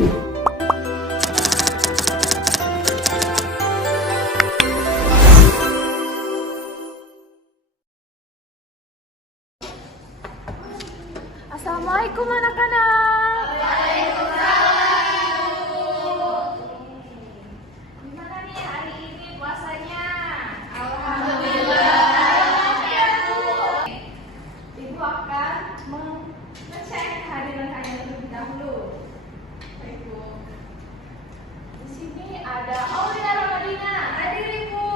Assalamualaikum anak-anak. Waalaikumsalam, Bu. Gimana nih hari ini puasanya? Alhamdulillah ya, Bu. Ibu akan mengecek kehadiran kalian terlebih dahulu. Baik, Bu. Di sini ada Aulia Ramadina. Hadir, Ibu.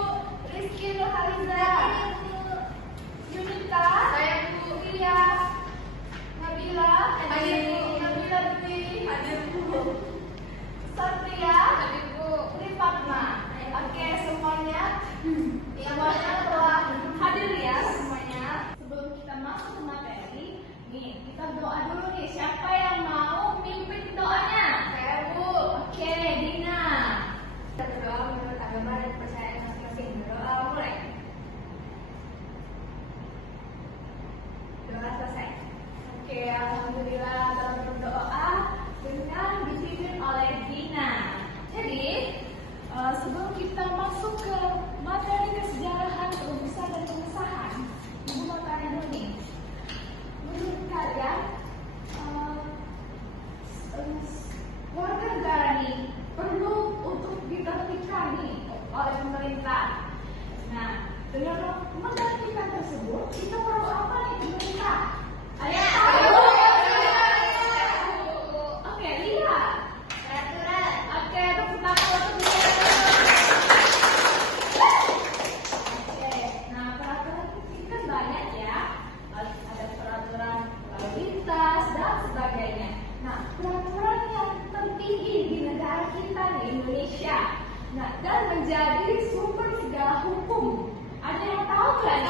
Rizky Nurhaliza. Yunita. Saya, Bu. Ria. Nabila, hadir Bu. Nabila Dwi, hadir Bu. Satria, hadir Bu. Rifatma. Oke, semuanya telah hadir ya semuanya. Sebelum kita masuk ke materi, nih kita doa dulu nih. Siapa yang mau mimpin doanya? Saya, Bu. Oke, Dina. Kita berdoa menurut agama dan kepercayaan masing-masing. Berdoa mulai. Doa selesai. Oke, alhamdulillah telah berdoa dengan dipimpin oleh Dina. Jadi, sebelum kita masuk ke materi kesejarahan, perumusan dan pengesahan, Ibu mau tanya dulu nih. Menurut kalian, warga negara nih perlu untuk ditertibkan nih oleh pemerintah. Nah, dengan menertibkan tersebut, kita perlu apa nih pemerintah? Ada yang tahu? Oke, lihat. Peraturan. Oke, tepuk tangan untuk dia. Oke, nah peraturan ini kan banyak ya. Ada peraturan lalu lintas dan sebagainya. Nah, peraturan yang tertinggi di negara kita di Indonesia. Nah, dan menjadi sumber segala hukum. Ada yang tahu kan?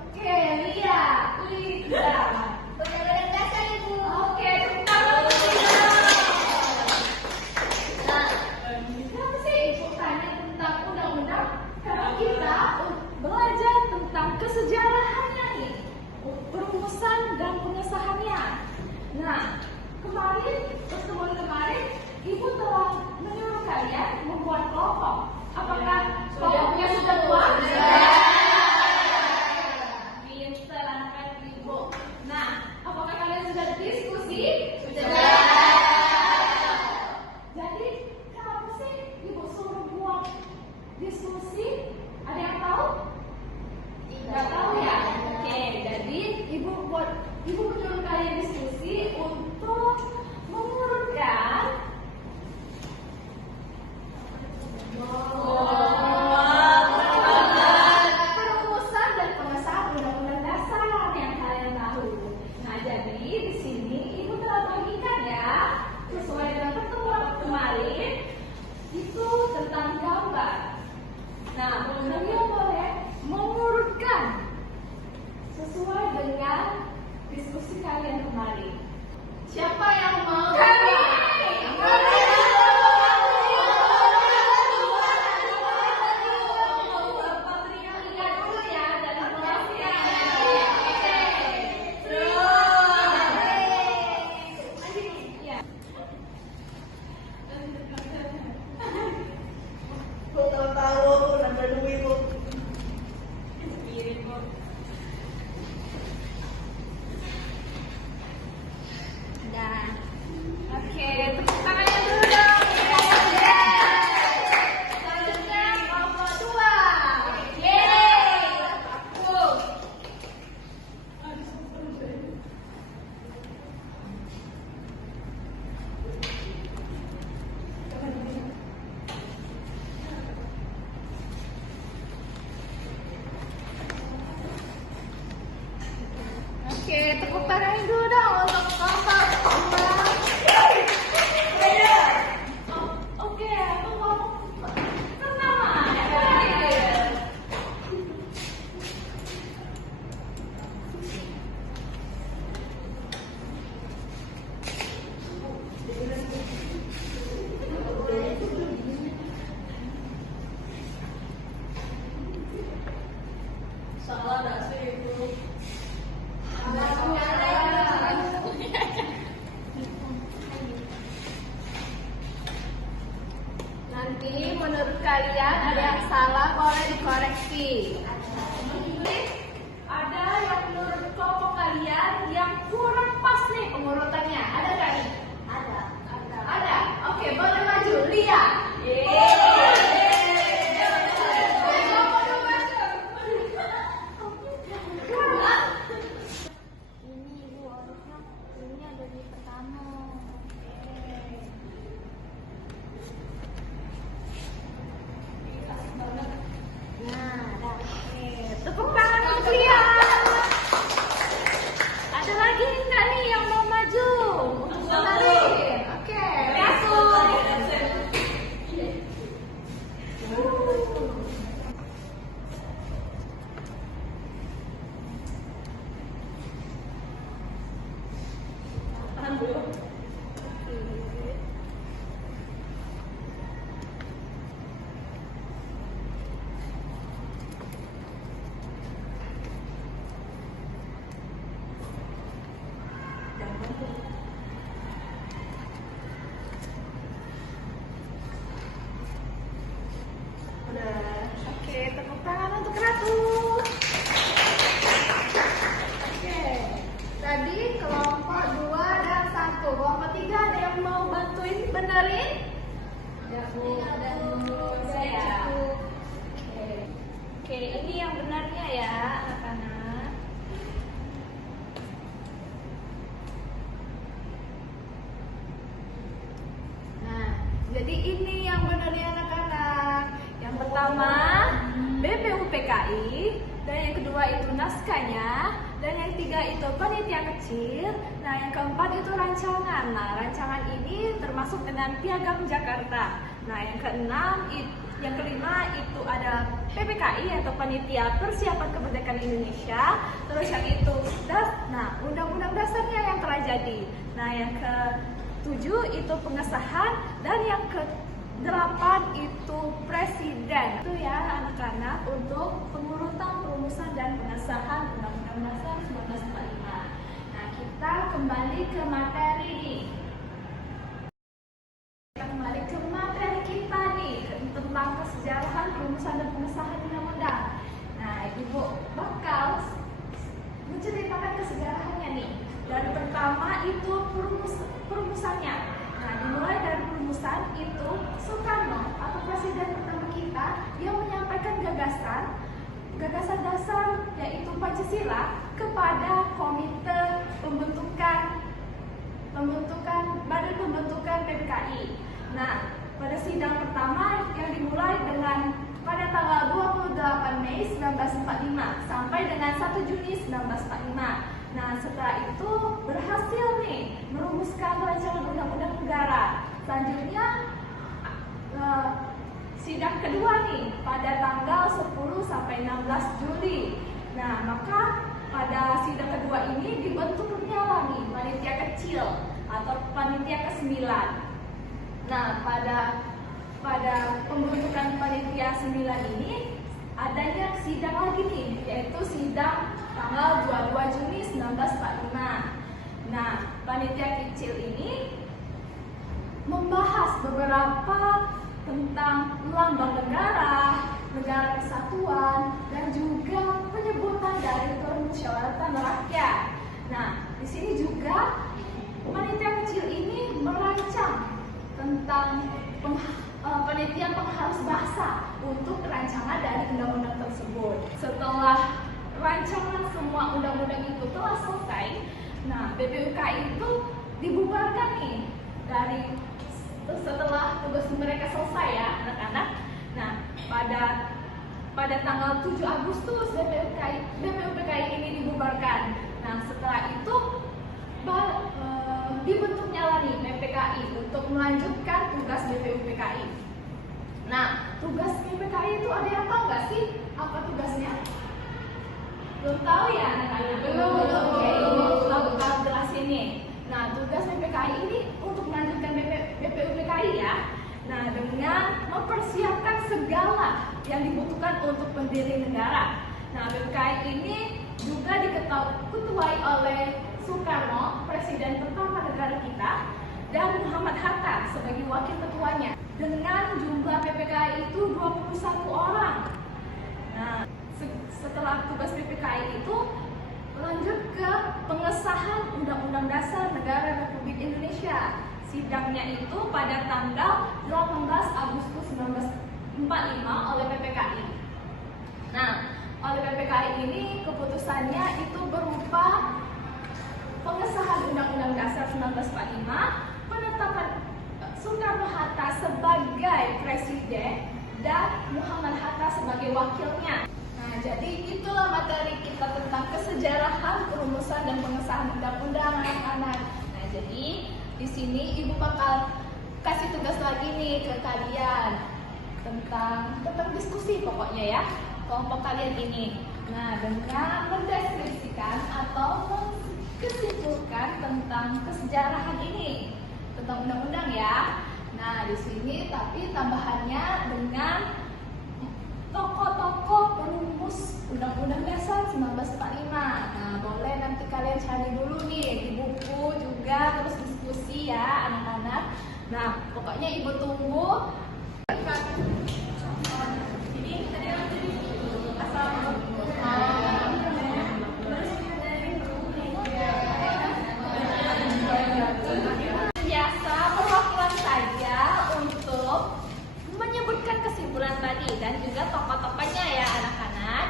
Oke, lihat. Undang-undang dasar, Ibu. Oke, tepuk tangan untuk dia. Nah, kenapa sih Ibu tanya tentang undang-undang? Karena kita belajar tentang kesejarahannya nih, perumusan dan pengesahannya. Nah, pertemuan kemarin, Ibu telah menyuruh kalian membuat kelompok. Apakah kelompoknya sudah buat? Pintar anak Ibu. Nah, apakah kalian sudah diskusi? Sudah. Jadi, kenapa sih Ibu suruh buat diskusi? Ada yang tahu? Tidak tahu ya? Oke, jadi Ibu menyuruh kalian diskusi untuk mengurutkan perumusan dan pengesahan undang-undang dasar yang kalian tahu. Nah, jadi di sini Ibu telah bagikan ya, sesuai dengan pertemuan kemarin itu tentang gambar. Nah, kalian boleh mengurutkan sesuai dengan diskusi kalian kemarin. Siapa yang mau? Oke, tepuk tangannya dulu dong. Selanjutnya kelompok 2. Yeay. Oke, tepuk tangannya dulu dong untuk kelompok 2. Oke, aku mau pertama. Salah nggak sih, Ibu? lagi enggak nih yang mau maju untuk menarik? Oke, masuk. Oke, tepuk tangan untuk Ratu. Oke, tadi kelompok 2 dan 1. Kelompok 3 ada yang mau bantuin benerin? Ya, Bu. Saya. Oke, ini yang benarnya ya, anak-anak. Nah, jadi ini yang benarnya anak-anak. Yang pertama, BPUPKI, dan yang kedua itu naskahnya, dan yang ketiga itu panitia kecil, nah yang keempat itu rancangan. Nah, rancangan ini termasuk dengan Piagam Jakarta. Nah, yang yang kelima itu ada PPKI atau Panitia Persiapan Kemerdekaan Indonesia. Terus yang itu, undang-undang dasarnya yang telah jadi. Nah, yang ke-7 itu pengesahan, dan yang ke-8 itu presiden. Itu ya anak-anak untuk pengurutan, perumusan, dan pengesahan Undang-Undang Dasar 1945. Nah, kita kembali ke materi nih. Kita kembali ke materi kita nih tentang kesejarahan, perumusan, dan pengesahan undang-undang. Nah, Ibu bakal menceritakan kesejarahannya nih. Dari pertama itu perumusannya. Nah, dimulai dari perumusan itu Soekarno atau presiden pertama kita yang menyampaikan gagasan dasar yaitu Pancasila kepada komite badan pembentukan PPKI. Nah, pada sidang pertama yang dimulai dengan pada tanggal 28 Mei 1945 sampai dengan 1 Juni 1945. Nah, setelah itu berhasil nih merumuskan rancangan undang-undang negara. Selanjutnya sidang kedua nih pada tanggal 10 sampai 16 Juli. Nah, maka pada sidang kedua ini dibentuknya lagi panitia kecil atau panitia ke-9. Nah, pada pembentukan panitia 9 ini adanya sidang lagi nih, yaitu sidang tanggal 22 Juni 1945. Nah, panitia kecil ini membahas beberapa tentang lambang negara, negara kesatuan, dan juga penyebutan dari permusyawaratan rakyat. Nah, di sini juga panitia kecil ini merancang tentang penelitian penghalus bahasa untuk rancangan dari undang-undang tersebut. Setelah rancangan semua undang-undang itu telah selesai, nah BPUPKI itu dibubarkan nih setelah tugas mereka selesai ya anak-anak. Nah, pada tanggal 7 Agustus BPUPKI ini dibubarkan. Nah, setelah itu dibentuknya lagi PPKI untuk melanjutkan tugas BPUPKI. Nah, tugas BPKI itu ada yang tahu nggak sih apa tugasnya? Belum tahu ya anak-anak? Belum. Oke, ini bakal jelasin nih. Nah, tugas BPKI ini untuk melanjutkan BPUPKI ya. Nah, dengan mempersiapkan segala yang dibutuhkan untuk pendiri negara. Nah, BPKI ini juga diketuai oleh Soekarno, presiden pertama negara kita, dan Muhammad Hatta sebagai wakil ketuanya. Dengan jumlah PPKI itu 21 orang. Nah, setelah tugas PPKI itu lanjut ke pengesahan Undang-Undang Dasar Negara Republik Indonesia. Sidangnya itu pada tanggal 18 Agustus 1945 oleh PPKI. Nah, oleh PPKI ini keputusannya itu berupa pengesahan Undang-Undang Dasar 1945, penetapan Soekarno-Hatta sebagai presiden dan Muhammad Hatta sebagai wakilnya. Nah, jadi itulah materi kita tentang kesejarahan, perumusan, dan pengesahan undang-undang anak-anak. Nah, jadi di sini Ibu bakal kasih tugas lagi nih ke kalian tentang diskusi pokoknya ya, kelompok kalian ini. Nah, dengan mendeskripsikan atau kesimpulan tentang kesejarahan ini, tentang undang-undang ya. Nah, di sini tapi tambahannya dengan tokoh-tokoh perumus Undang-Undang Dasar 1945. Nah, boleh nanti kalian cari dulu nih di buku juga, terus diskusi ya anak-anak. Nah, pokoknya Ibu tunggu. Ini ada yang jadi biasa perwakilan saja untuk menyebutkan kesimpulan tadi dan juga tokoh-tokohnya ya anak-anak.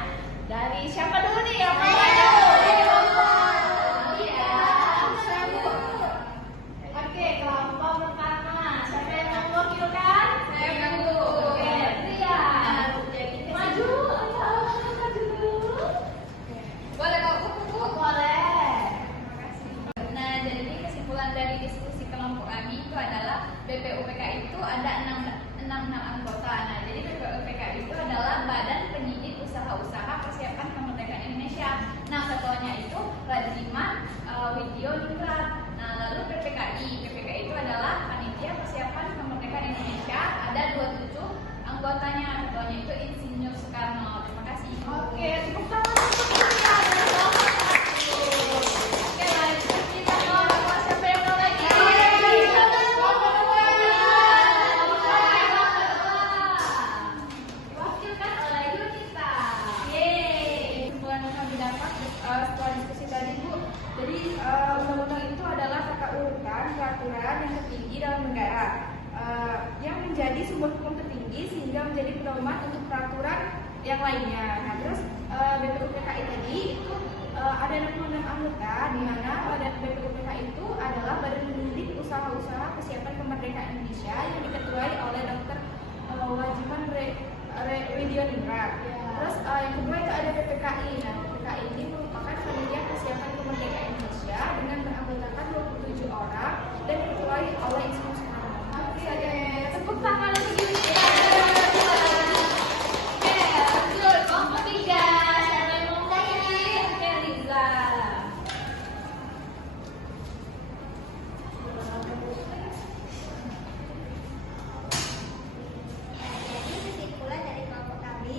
Dari siapa dulu nih yang mau? Iya, oke, kelompok pertama. Siapa yang mau mewakilkan? Saya Bu. Oke, Ria. Maju, ayo maju dulu. Boleh kok buku? Boleh. Nah, jadi kesimpulan dari diskusi kelompok kami itu adalah BPUPK itu ada 6 anggota. Nah, jadi BPUPK itu adalah Badan Penyidik Usaha-Usaha Persiapan Kemerdekaan Indonesia. Nah, ketuanya itu Rajiman Widyo Ningrat. Nah, lalu PPKI itu adalah Panitia Persiapan Kemerdekaan Indonesia. Ada 27 anggotanya. Ketuanya itu Insinyur Soekarno. Terima kasih. Oke, tepuk tangan untuk Ria. Oke, lanjut kita ke siapa yang mau lagi? Diwakilkan oleh Yunita. Yeay. Kesimpulan yang kami dapat setelah diskusi tadi Bu, jadi undang-undang itu adalah tata urutan peraturan yang tertinggi dalam negara yang menjadi sumber hukum tertinggi sehingga menjadi pedoman untuk peraturan yang lainnya. Nah, terus BPUPKI tadi itu ada 66 anggota, di mana BPUPKI itu adalah Badan Penyidik Usaha-Usaha Persiapan Kemerdekaan Indonesia yang diketuai oleh Dr. Wajiman Widyo Ningrat. Terus yang kedua itu ada PPKI. Nah, PPKI ini merupakan Panitia Persiapan Kemerdekaan Indonesia dengan beranggotakan 27 orang dan diketuai oleh Insinyur Soekarno. Oke, tepuk tangan untuk Yunita. Kelompok 3, siapa yang mau mewakili? Oke, Riza. Jadi kesimpulan dari kelompok kami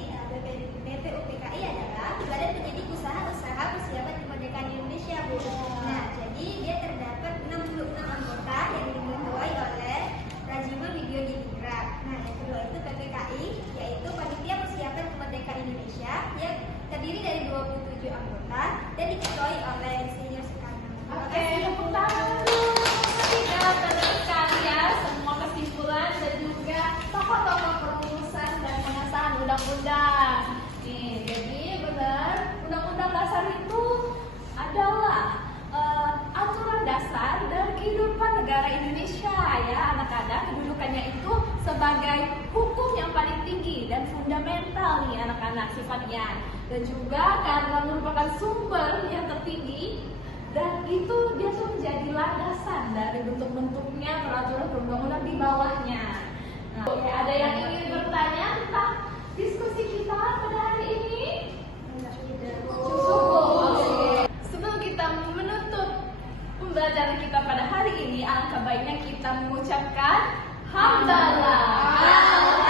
BPUPKI adalah Badan Penyidik Usaha-Usaha Persiapan Kemerdekaan Indonesia Bu. Nah, jadi dia terdapat 66 anggota yang diketuai oleh Rajiman Widyo Ningrat. Nah, yang kedua itu PPKI, yaitu Panitia Persiapan Kemerdekaan Indonesia yang terdiri dari 27 anggota dan diketuai oleh Insinyur Soekarno. Oke, tepuk tangan dulu. Ketiga, benar sekali ya semua kesimpulan dan juga tokoh-tokoh perumusan dan pengesahan undang-undang. Nih, jadi benar, undang-undang dasar itu adalah aturan dasar dari kehidupan negara Indonesia ya anak-anak. Kedudukannya itu sebagai hukum yang paling tinggi dan fundamental nih anak-anak sifatnya, dan juga karena merupakan sumber yang tertinggi, dan itu dia tuh menjadi landasan dari bentuk-bentuknya peraturan perundang-undang di bawahnya. Nah, oke, ada yang ingin bertanya tentang diskusi kita pada hari ini? Cukup. Sebelum kita menutup pembelajaran kita pada hari ini, alangkah baiknya kita mengucapkan hamdalah.